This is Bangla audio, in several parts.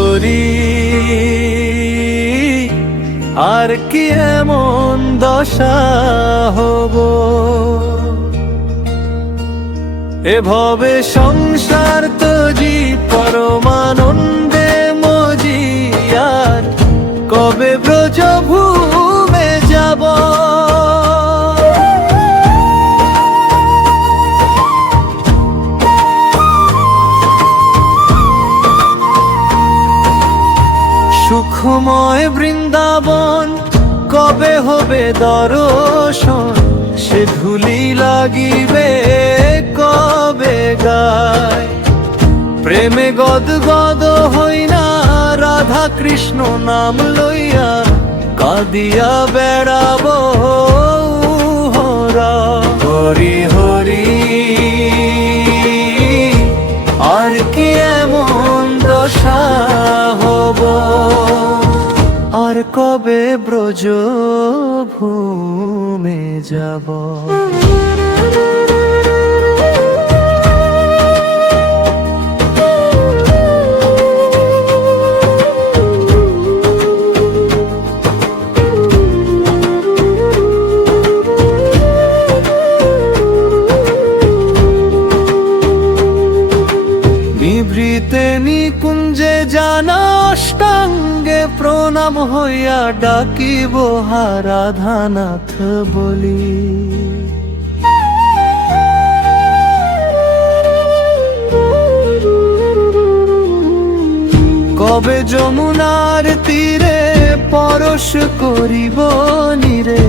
হরি আর কি এমন দশা হব, এভাবে সংসার তজি পরমানন্দে মজি, আর কবে ব্রজভূমে যাব। সুখময় বৃন্দাবন কবে হবে দর্শন, সে ধুলি লাগিবে কবে গায়। প্রেমে গদগদ হই না রাধা কৃষ্ণ নাম লইয়া, কাঁদিয়া বেড়াবো হরা। হরি হরি আর কি এমন দশা হব, আর কবে ব্রজভূমে যাব। নিভৃতে নিকুঞ্জে জানা অষ্টাঙ্গে প্রণাম হইয়া ডাকিব রাধানাথ বলি। কবে যমুনার তীরে পরশ করিব নীরে,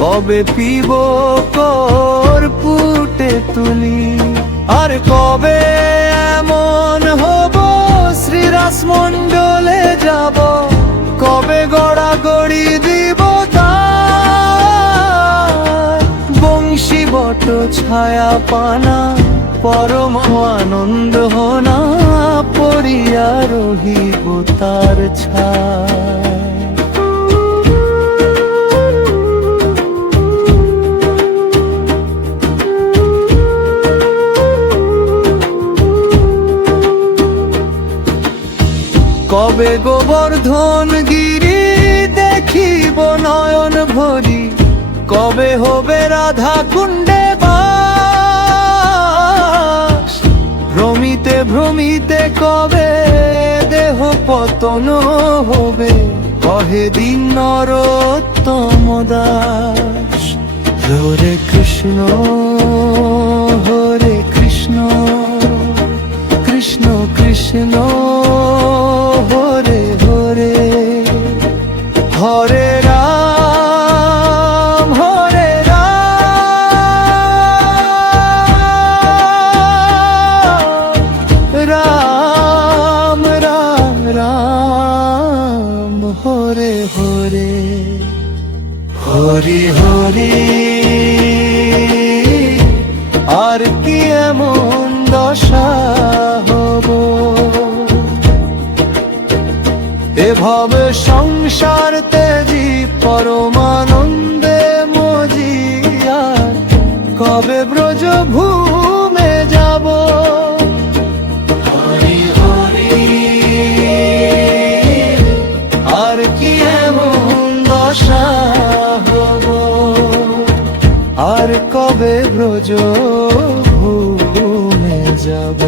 কবে পিব কর্পূরে তুলি। আর কবে এমন হব শ্রীরাস মণ্ডলে যাব, কবে গড়াগড়ি দিব তার। বংশী বট ছায়া পানা পরম আনন্দ হোনা, পড়িয়া রহিব তার ছায়। কবে গোবর্ধন গিরি দেখিব নয়ন ভরি, কবে হবে রাধা কুণ্ডে বাস। ভ্রমিতে ভ্রমিতে কবে দেহ পতন হবে, কহে দিন নরোত্তম দাস। হরে কৃষ্ণ হরে কৃষ্ণ, কৃষ্ণ কৃষ্ণ হরে হরে, হরে রাম হরে রাম, রাম রাম রাম হরে হরে। হরি হরি আর কি এমন দশা হব, এভাবে সংসার তেজি পরমানন্দে মজি, আর কবে ব্রজভূমে যাব। হরি হরি আর কি এমন দশা হব, আর কবে ব্রজভূমে যাব।